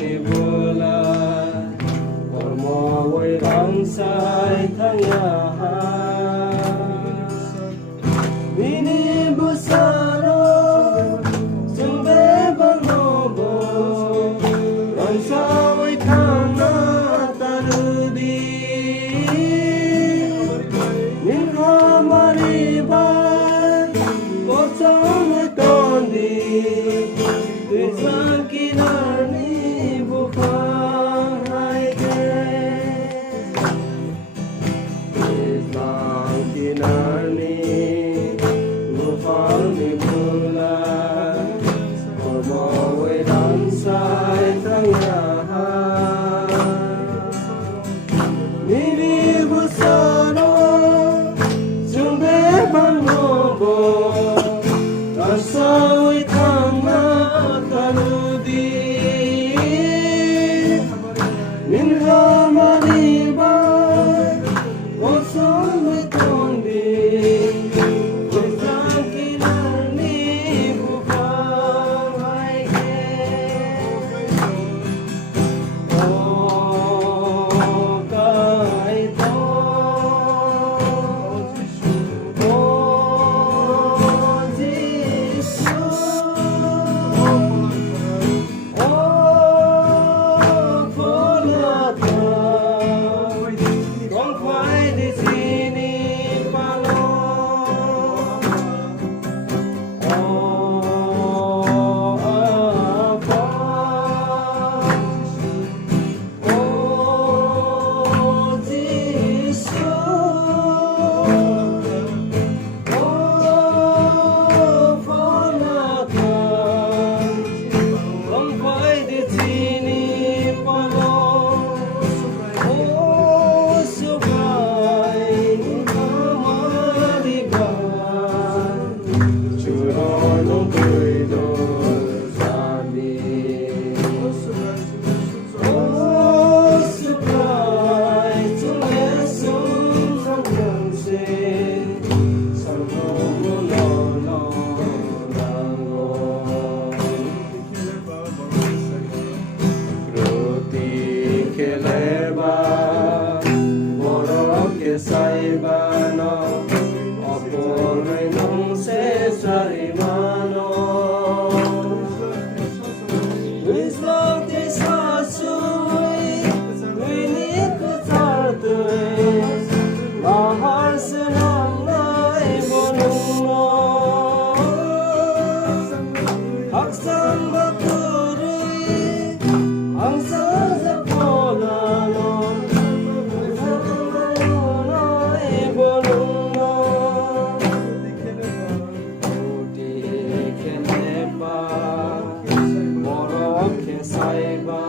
ni bula Ormo way lang say tangyahan Minibusaro Sumbe banobo Ransa way tanga tarudi Minha mariban Botong tondi Tuisan kinarni bukang haike Islang kinarni bukang ni bulan Ormaway lansay tangyahan Minibusano Sumbe panobo Ransawi tanga taludi Minha mariba Osami tondi Tuisan kinarni bukang haike Oh kaito Oh Jesus Oh Polata Không phải đi xin đi palo Oh Jesus Oh Polata Không phải đi xin đi palo Oh subay kamaligan Churonong tuido sabi Oh subay Tumesong sangkansin Sarmomonono Ruti keleba Borok ke saibano Oponoy nung se sarimano Wisdom ti sasui Winit ko tartuy Mahal senang nai bonungno Haksang baturi Ang sasapolano Saiba